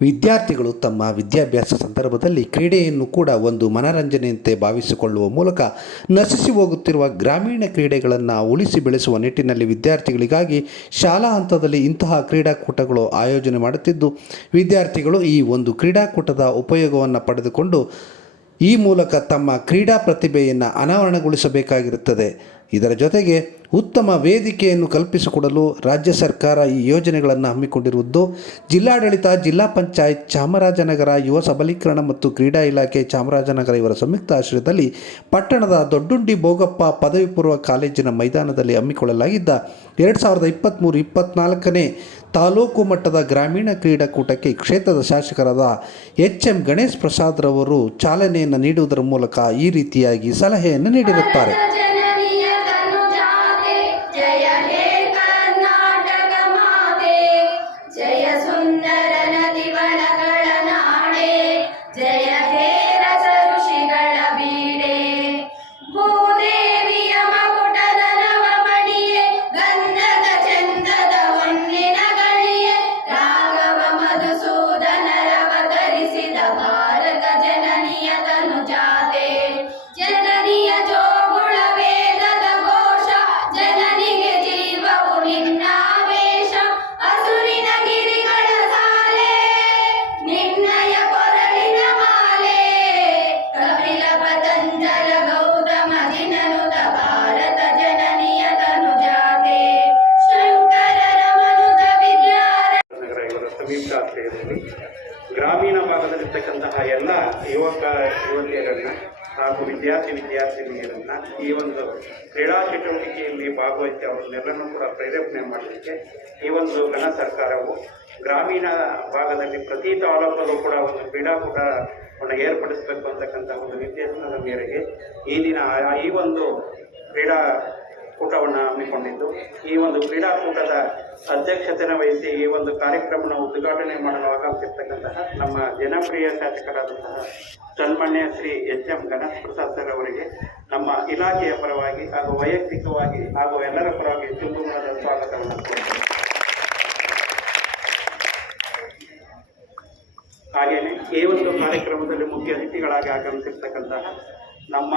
ವಿದ್ಯಾರ್ಥಿಗಳು ತಮ್ಮ ವಿದ್ಯಾಭ್ಯಾಸ ಸಂದರ್ಭದಲ್ಲಿ ಕ್ರೀಡೆಯನ್ನು ಕೂಡ ಒಂದು ಮನರಂಜನೆಯಂತೆ ಭಾವಿಸಿಕೊಳ್ಳುವ ಮೂಲಕ ನಶಿಸಿ ಹೋಗುತ್ತಿರುವ ಗ್ರಾಮೀಣ ಕ್ರೀಡೆಗಳನ್ನು ಉಳಿಸಿ ಬೆಳೆಸುವ ನಿಟ್ಟಿನಲ್ಲಿ ವಿದ್ಯಾರ್ಥಿಗಳಿಗಾಗಿ ಶಾಲಾ ಹಂತದಲ್ಲಿ ಇಂತಹ ಕ್ರೀಡಾಕೂಟಗಳು ಆಯೋಜನೆ ಮಾಡುತ್ತಿದ್ದು, ವಿದ್ಯಾರ್ಥಿಗಳು ಈ ಒಂದು ಕ್ರೀಡಾಕೂಟದ ಉಪಯೋಗವನ್ನು ಪಡೆದುಕೊಂಡು ಈ ಮೂಲಕ ತಮ್ಮ ಕ್ರೀಡಾ ಪ್ರತಿಭೆಯನ್ನು ಅನಾವರಣಗೊಳಿಸಬೇಕಾಗಿರುತ್ತದೆ. ಇದರ ಜೊತೆಗೆ ಉತ್ತಮ ವೇದಿಕೆಯನ್ನು ಕಲ್ಪಿಸಿಕೊಡಲು ರಾಜ್ಯ ಸರ್ಕಾರ ಈ ಯೋಜನೆಗಳನ್ನು ಹಮ್ಮಿಕೊಂಡಿರುವುದು ಜಿಲ್ಲಾಡಳಿತ, ಜಿಲ್ಲಾ ಪಂಚಾಯತ್, ಚಾಮರಾಜನಗರ ಯುವ ಸಬಲೀಕರಣ ಮತ್ತು ಕ್ರೀಡಾ ಇಲಾಖೆ ಚಾಮರಾಜನಗರ ಇವರ ಸಂಯುಕ್ತ ಆಶ್ರಯದಲ್ಲಿ ಪಟ್ಟಣದ ದೊಡ್ಡುಂಡಿ ಭೋಗಪ್ಪ ಪದವಿ ಪೂರ್ವ ಕಾಲೇಜಿನ ಮೈದಾನದಲ್ಲಿ ಹಮ್ಮಿಕೊಳ್ಳಲಾಗಿದ್ದ ಎರಡು ಸಾವಿರದ ಇಪ್ಪತ್ತ್ಮೂರು ಇಪ್ಪತ್ತ್ನಾಲ್ಕನೇ ತಾಲೂಕು ಮಟ್ಟದ ಗ್ರಾಮೀಣ ಕ್ರೀಡಾಕೂಟಕ್ಕೆ ಕ್ಷೇತ್ರದ ಶಾಸಕರಾದ ಎಚ್ ಎಂ ಗಣೇಶ್ ಪ್ರಸಾದ್ರವರು ಚಾಲನೆಯನ್ನು ನೀಡುವುದರ ಮೂಲಕ ಈ ರೀತಿಯಾಗಿ ಸಲಹೆಯನ್ನು ನೀಡಿರುತ್ತಾರೆ. ಗ್ರಾಮೀಣ ಎಲ್ಲ ಯುವಕ ಯುವತಿಯರನ್ನ ಹಾಗೂ ವಿದ್ಯಾರ್ಥಿ ವಿದ್ಯಾರ್ಥಿನಿಯರನ್ನ ಈ ಒಂದು ಕ್ರೀಡಾ ಚಟುವಟಿಕೆಯಲ್ಲಿ ಭಾಗವಹಿಸಿ ಅವರನ್ನೆಲ್ಲರನ್ನೂ ಕೂಡ ಪ್ರೇರೇಪಣೆ ಮಾಡಲಿಕ್ಕೆ ಈ ಒಂದು ಘನ ಸರ್ಕಾರವು ಗ್ರಾಮೀಣ ಭಾಗದಲ್ಲಿ ಪ್ರತಿ ತಾಲೂಕಲ್ಲೂ ಕೂಡ ಒಂದು ಕ್ರೀಡಾಕೂಟವನ್ನು ಏರ್ಪಡಿಸಬೇಕು ಅಂತಕ್ಕಂಥ ಒಂದು ನಿರ್ದೇಶನದ ಮೇರೆಗೆ ಈ ದಿನ ಈ ಒಂದು ಕ್ರೀಡಾ ಕೂಟವನ್ನು ಹಮ್ಮಿಕೊಂಡಿದ್ದು. ಈ ಒಂದು ಕ್ರೀಡಾಕೂಟದ ಅಧ್ಯಕ್ಷತೆಯನ್ನು ವಹಿಸಿ ಈ ಒಂದು ಕಾರ್ಯಕ್ರಮನ ಉದ್ಘಾಟನೆ ಮಾಡಲು ಆಗಮಿಸಿರ್ತಕ್ಕಂತಹ ನಮ್ಮ ಜನಪ್ರಿಯ ಶಾಸಕರಾದಂತಹ ಸನ್ಮಾನ್ಯ Shri H M Ganesh Prasad sir ಅವರಿಗೆ, ನಮ್ಮ ಇಲಾಖೆಯ ಪರವಾಗಿ ಹಾಗೂ ವೈಯಕ್ತಿಕವಾಗಿ ಹಾಗೂ ಎಲ್ಲರ ಪರವಾಗಿ ತುಂಬುಮರದ ಸ್ವಾಗತವನ್ನು ಹಾಗೆಯೇ ಈ ಒಂದು ಕಾರ್ಯಕ್ರಮದಲ್ಲಿ ಮುಖ್ಯ ಅತಿಥಿಗಳಾಗಿ ಆಗಮಿಸಿರ್ತಕ್ಕಂತಹ ನಮ್ಮ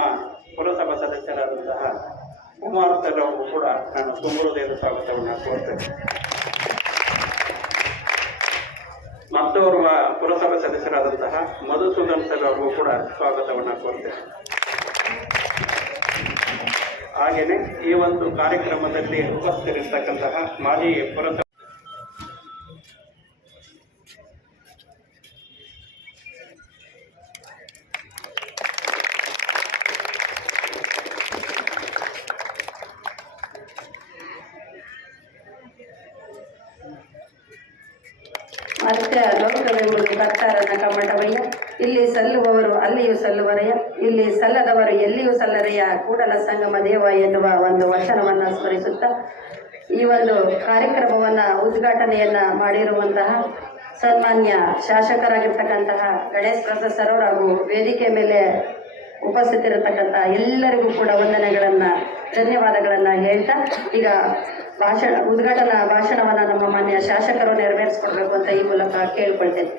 ಪುರಸಭಾ ಸದಸ್ಯರಾದಂತಹ ಕುಮಾರ್ ಅವರು ಕೂಡ ನಾನು ತುಂಬ ಸ್ವಾಗತವನ್ನು ಕೋರ್ತೇನೆ ಮತ್ತೋರ್ವ ಪುರಸಭಾ ಸದಸ್ಯರಾದಂತಹ ಮಧುಸೂದನ್ ಸರ್ ಅವ್ರಿಗೂ ಕೂಡ ಸ್ವಾಗತವನ್ನು ಕೋರ್ತೇನೆ. ಹಾಗೆಯೇ ಈ ಒಂದು ಕಾರ್ಯಕ್ರಮದಲ್ಲಿ ಉಪಸ್ಥಿತರಿರ್ತಕ್ಕಂತಹ ಮಾಜಿ ಪುರಸಭಾ ಮತ್ತೆ ಲೋಕವೆಂಬುದು ಕರ್ತಾರನ ಕಮ್ಮಟವಯ್ಯ ಇಲ್ಲಿ ಸಲ್ಲುವವರು ಅಲ್ಲಿಯೂ ಸಲ್ಲುವರಯ್ಯ. ಇಲ್ಲಿ ಸಲ್ಲದವರು ಎಲ್ಲಿಯೂ ಸಲ್ಲರೆಯ ಕೂಡಲ ಸಂಗಮ ದೇವ ಎನ್ನುವ ಒಂದು ವಚನವನ್ನು ಸ್ಮರಿಸುತ್ತಾ ಈ ಒಂದು ಕಾರ್ಯಕ್ರಮವನ್ನು, ಉದ್ಘಾಟನೆಯನ್ನ ಮಾಡಿರುವಂತಹ ಸನ್ಮಾನ್ಯ ಶಾಸಕರಾಗಿರ್ತಕ್ಕಂತಹ ಗಣೇಶ್ ಪ್ರಸಾದ್ ಸರ್ ಅವರು ಹಾಗೂ ವೇದಿಕೆ ಮೇಲೆ ಉಪಸ್ಥಿತಿರತಕ್ಕಂತಹ ಎಲ್ಲರಿಗೂ ಕೂಡ ವಂದನೆಗಳನ್ನ, ಧನ್ಯವಾದಗಳನ್ನ ಹೇಳ್ತಾ ಈಗ ಭಾಷಣ, ಉದ್ಘಾಟನಾ ಭಾಷಣವನ್ನ ನಮ್ಮ ಮಾನ್ಯ ಶಾಸಕರು ನೆರವೇರಿಸ್ಕೊಡ್ಬೇಕು ಅಂತ ಈ ಮೂಲಕ ಕೇಳ್ಕೊಳ್ತೇನೆ.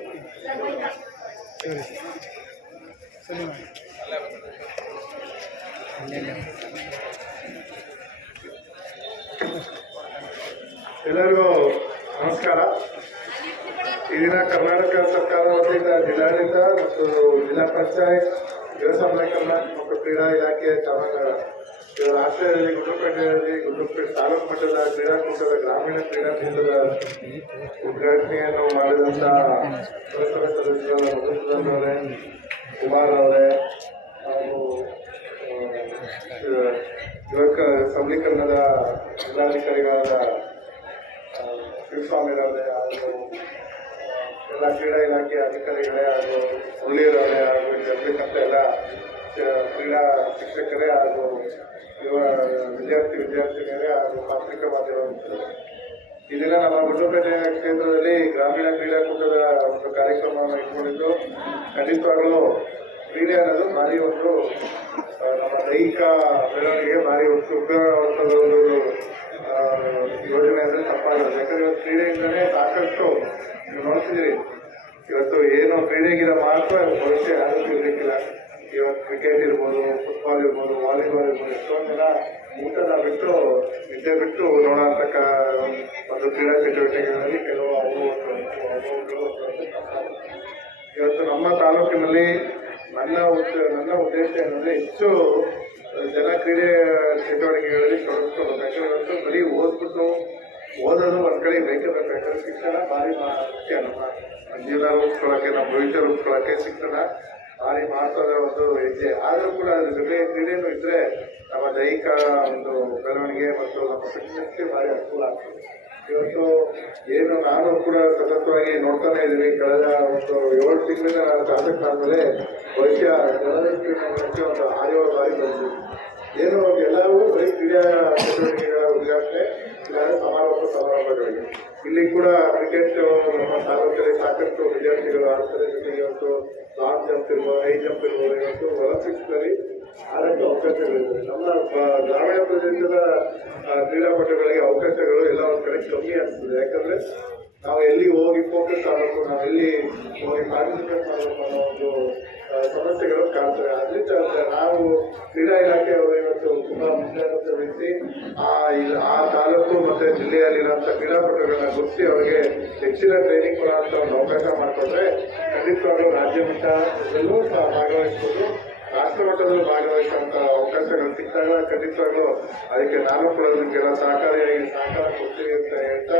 ಎಲ್ಲರಿಗೂ ನಮಸ್ಕಾರ. ಈ ಕರ್ನಾಟಕ ಸರ್ಕಾರ ವತಿಯಿಂದ ಜಿಲ್ಲಾಡಳಿತ ಮತ್ತು ಜಿಲ್ಲಾ ಪಂಚಾಯತ್ ಗೃಹ ಸಂರಕ್ಷಣಾ ಮತ್ತು ಕ್ರೀಡಾ ಇಲಾಖೆ ಚಾಮರಾಜನಗರ ಇವರ ಆಶ್ರಯದಲ್ಲಿ ಗುಂಡ್ಲುಪೇಟೆಯಲ್ಲಿ ಗುಂಡ್ಲುಪೇಟೆ ತಾಲೂಕು ಮಟ್ಟದ ಕ್ರೀಡಾಕೂಟದ ಗ್ರಾಮೀಣ ಕ್ರೀಡಾಕೂಟದ ಉದ್ಘಾಟನೆಯನ್ನು ಮಾಡಿದಂಥ ಪುರಸಭೆ ಸದಸ್ಯರಾದ ಮಧುಸೂದನ್ ಅವರೇ, ಕುಮಾರ್ ಅವರೇ, ಹಾಗೂ ಯುವಕ ಸಬಲೀಕರಣದ ಜಿಲ್ಲಾಧಿಕಾರಿಗಳಾದ ಶಿವಸ್ವಾಮಿರವರೇ ಹಾಗೂ ಎಲ್ಲ ಕ್ರೀಡಾ ಇಲಾಖೆಯ ಅಧಿಕಾರಿಗಳೇ ಹಾಗೂ ಹುಳಿಯರವರೇ ಹಾಗೂ ಇಲ್ಲಿರ್ತಕ್ಕಂಥ ಎಲ್ಲ ಕ್ರೀಡಾ ಶಿಕ್ಷಕರೇ ಹಾಗೂ ಯುವ ವಿದ್ಯಾರ್ಥಿ, ವಿದ್ಯಾರ್ಥಿನಿಯರೇ ಹಾಗೂ ಪತ್ರಿಕಾ ಮಾಧ್ಯಮ ಇದೀಗ ನಮ್ಮ ಗುಂಡ್ಲುಪೇಟೆ ಕ್ಷೇತ್ರದಲ್ಲಿ ಗ್ರಾಮೀಣ ಕ್ರೀಡಾಕೂಟದ ಒಂದು ಕಾರ್ಯಕ್ರಮವನ್ನು ಇಟ್ಕೊಂಡಿದ್ದು, ಖಂಡಿತವಾಗಲೂ ಕ್ರೀಡೆ ಅನ್ನೋದು ಭಾರಿ ಒಂದು ನಮ್ಮ ದೈಹಿಕ ಬೆಳವಣಿಗೆ ಭಾರಿ ಒಂದು ಉಪಯೋಗವಂತದ ಒಂದು ಯೋಜನೆ ಅಂದರೆ ತಪ್ಪಾಗಿರೋದು ಯಾಕಂದ್ರೆ ಇವತ್ತು ಕ್ರೀಡೆಯಿಂದಲೇ ಸಾಕಷ್ಟು ನೀವು ನೋಡ್ತಿದ್ದೀರಿ. ಇವತ್ತು ಭವಿಷ್ಯ ಯಾರು ಇರಲಿಕ್ಕಿಲ್ಲ ಇವಾಗ ಕ್ರಿಕೆಟ್ ಇರ್ಬೋದು ಫುಟ್ಬಾಲ್ ಇರ್ಬೋದು ವಾಲಿಬಾಲ್ ಇರ್ಬೋದು ಎಷ್ಟೊಂದು ಜನ ಊಟದ ಬಿಟ್ಟು, ನಿದ್ದೆ ಬಿಟ್ಟು ನೋಡತಕ್ಕ ಒಂದು ಕ್ರೀಡಾ ಚಟುವಟಿಕೆಗಳಲ್ಲಿ ಕೆಲವು ಅನುಭವಗಳು ಇವತ್ತು ನಮ್ಮ ತಾಲೂಕಿನಲ್ಲಿ ನನ್ನ ನನ್ನ ಉದ್ದೇಶ ಏನಂದ್ರೆ ಹೆಚ್ಚು ಜನ ಕ್ರೀಡೆ ಚಟುವಟಿಕೆಗಳಲ್ಲಿ ತೊಡಗಿಸ್ಕೊಳ್ಬೇಕು. ಬರೀ ಓದ್ಬಿಟ್ಟು ಓದೋದು ಒಂದ್ ಕಡೆ ಬೇಕಬೇಕು ಯಾಕಂದ್ರೆ ಶಿಕ್ಷಣ ಭಾರಿ ಮುಖ್ಯ ನಮ್ಮ ಜೀವನ ರೂಪಿಸ್ಕೊಳಕ್ಕೆ, ನಮ್ಮ ಭವಿಷ್ಯ ರೂಪಿಸ್ಕೊಳಕ್ಕೆ ಶಿಕ್ಷಣ ಭಾರಿ ಮಹತ್ವದ ಒಂದು ಹೆಜ್ಜೆ ಆದರೂ ಕೂಡ ಜೊತೆ ಕ್ರೀಡೆನೂ ಇದ್ರೆ ನಮ್ಮ ದೈಹಿಕ ಒಂದು ಬೆಳವಣಿಗೆ ಮತ್ತು ನಮ್ಮ ಫಿಟ್ನೆಸ್ಗೆ ಭಾರಿ ಅನುಕೂಲ ಆಗ್ತದೆ. ಇವತ್ತು ಏನು ನಾನು ಕೂಡ ಸತತವಾಗಿ ನೋಡ್ತಾನೆ ಇದ್ದೀನಿ. ಕಳೆದ ಒಂದು ಏಳು ತಿಂಗಳಿಂದ ನಾನು ಶಾಸಕ ಆದಮೇಲೆ ಬಹುಶಃ ಜನರಿಗೆ ಒಂದು ಆಯೋಗ ಬಾರಿ ಬಂದಿದೆ. ಏನು ಎಲ್ಲವೂ ಬರೀ ಕ್ರೀಡಾ ಚಟುವಟಿಕೆಗಳ ಉದ್ಘಾಟನೆ, ಇಲ್ಲಾಂದ್ರೆ ಸಮಾರೋಪ, ಸಮಾರಂಭಗಳಿಗೆ. ಇಲ್ಲಿ ಕೂಡ ಕ್ರಿಕೆಟ್ ನಮ್ಮ ತಾಲೂಕಲ್ಲಿ ಸಾಕಷ್ಟು ವಿದ್ಯಾರ್ಥಿಗಳು ಆಡ್ತಾರೆ. ಜೊತೆಗೆ ಇವತ್ತು ಲಾಂಗ್ ಜಂಪ್ ಇರ್ಬೋದು ಹೈ ಜಂಪ್ ಇರ್ಬೋದು ಇವತ್ತು ಒಲಿಂಪಿಕ್ಸ್ನಲ್ಲಿ ಆಡಕ್ಕೆ ಅವಕಾಶಗಳಿದೆ. ನಮ್ಮ ಗ್ರಾಮೀಣ ಪ್ರದೇಶದ ಕ್ರೀಡಾಪಟುಗಳಿಗೆ ಅವಕಾಶಗಳು ಎಲ್ಲ ಒಂದು ಕಡೆ ಕಮ್ಮಿ ಆಗ್ತದೆ ಯಾಕಂದ್ರೆ ನಾವು ಎಲ್ಲಿ ಹೋಗಿ ಫೋಕಸ್ ಆಗಬೇಕು, ನಾವು ಎಲ್ಲಿ ಹೋಗಿ ಪಾರ್ಟಿಸಿಪೇಟ್ ಮಾಡಬೇಕು ಅನ್ನೋ ಒಂದು ಸಮಸ್ಯೆಗಳು ಕಾಡ್ತವೆ ಅದರಿಂದ ನಾವು ಕ್ರೀಡಾ ಇಲಾಖೆಯವರು ಇವತ್ತು ತುಂಬಾ ಮುಂದೆ ವಹಿಸಿ, ಆ ಆ ತಾಲೂಕು ಮತ್ತು ಜಿಲ್ಲೆಯಲ್ಲಿರುವಂತ ಕ್ರೀಡಾಪಟುಗಳನ್ನ ಗುರುತಿಸಿ ಅವರಿಗೆ ಹೆಚ್ಚಿನ ಟ್ರೈನಿಂಗ್ ಕೊಡುವಂತ ಒಂದು ಅವಕಾಶ ಮಾಡಿಕೊಟ್ರೆ ಖಂಡಿತವಾಗ್ಲೂ ರಾಜ್ಯ ಮಟ್ಟದಲ್ಲೂ ಸಹ ಭಾಗವಹಿಸ್ಬೋದು ರಾಷ್ಟ್ರ ಮಟ್ಟದಲ್ಲಿ ಭಾಗವಹಿಸುವಂತ ಅವಕಾಶಗಳು ಸಿಕ್ಕಾಗ ಖಂಡಿತವಾಗ್ಲೂ ಅದಕ್ಕೆ ನಾನು ಕೂಡ ನಿಮಗೆಲ್ಲ ಸಹಕಾರಿಯಾಗಿ ಸಹಕಾರ ಕೊಡ್ತೀನಿ ಅಂತ ಹೇಳ್ತಾ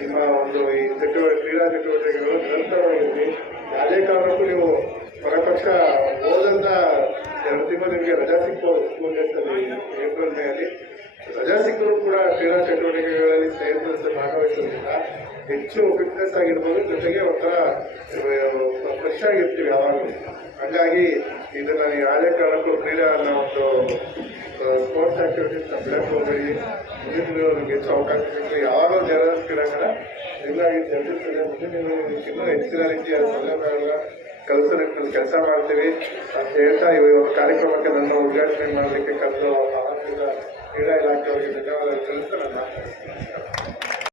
ನಿಮ್ಮ ಒಂದು ಈ ಚಟುವಟಿಕೆ, ಕ್ರೀಡಾ ಚಟುವಟಿಕೆಗಳು ನಿರಂತರವಾಗಿರಲಿ ಯಾವುದೇ ಕಾರಣಕ್ಕೂ ನೀವು ಪರಪಕ್ಷ ಹೋದಂತ ಎರಡು ತಿಂಗಳು ನಿಮಗೆ ರಜಾ ಸಿಗ್ಬೋದು ಸ್ಕೂಲ್ ಡೇಸಲ್ಲಿ ಏಪ್ರಿಲ್ ಮೇ ಅಲ್ಲಿ ರಜಾ ಸಿಕ್ಕರೂ ಕೂಡ ಕ್ರೀಡಾ ಚಟುವಟಿಕೆಗಳಲ್ಲಿ ಸೇರಿದಂತೆ ಭಾಗವಹಿಸೋದ್ರಿಂದ ಹೆಚ್ಚು ಫಿಟ್ನೆಸ್ ಆಗಿರ್ಬೋದು, ಜೊತೆಗೆ ಒಂಥರ ಫ್ರೆಶ್ ಆಗಿರ್ತೀವಿ ಯಾವಾಗಲೂ. ಹಾಗಾಗಿ ಇದು ನಾನು ಯಾವುದೇ ಕಾರಣಕ್ಕೂ ಕ್ರೀಡೆ ಅನ್ನೋ ಒಂದು ಸ್ಪೋರ್ಟ್ಸ್ ಆಕ್ಟಿವಿಟೀಸ್ ಬಿಡಕ್ಕೆ ಹೋಗಬೇಡಿ. ಮುಂದಿನ ದಿನಗಳಲ್ಲಿ ಹೆಚ್ಚು ಅವಕಾಶ ಸಿಕ್ಕರೆ ಯಾವಾಗಲೂ ಜನ ಕ್ರೀಡಾಂಗಣ ಇದಾಗಿ ಜರುಗಿಸ್ತದೆ ಮುಂದಿನ ಇನ್ನೂ ಹೆಚ್ಚಿನ ರೀತಿಯ ಸಂಘಟನೆಗಳ ಕೆಲಸ ನಿಟ್ಟಿನಲ್ಲಿ ಕೆಲಸ ಮಾಡ್ತೀವಿ. ಅಂತ ಹೇಳ್ತಾ ಈ ಒಂದು ಕಾರ್ಯಕ್ರಮಕ್ಕೆ ನನ್ನ ಉದ್ಘಾಟನೆ ಮಾಡಲಿಕ್ಕೆ ಕರೆದು ಕ್ರೀಡಾ ಇಲಾಖೆಯವರಿಗೆ ಧನ್ಯವಾದ ತಿಳಿಸ್ತಾ ನಾನು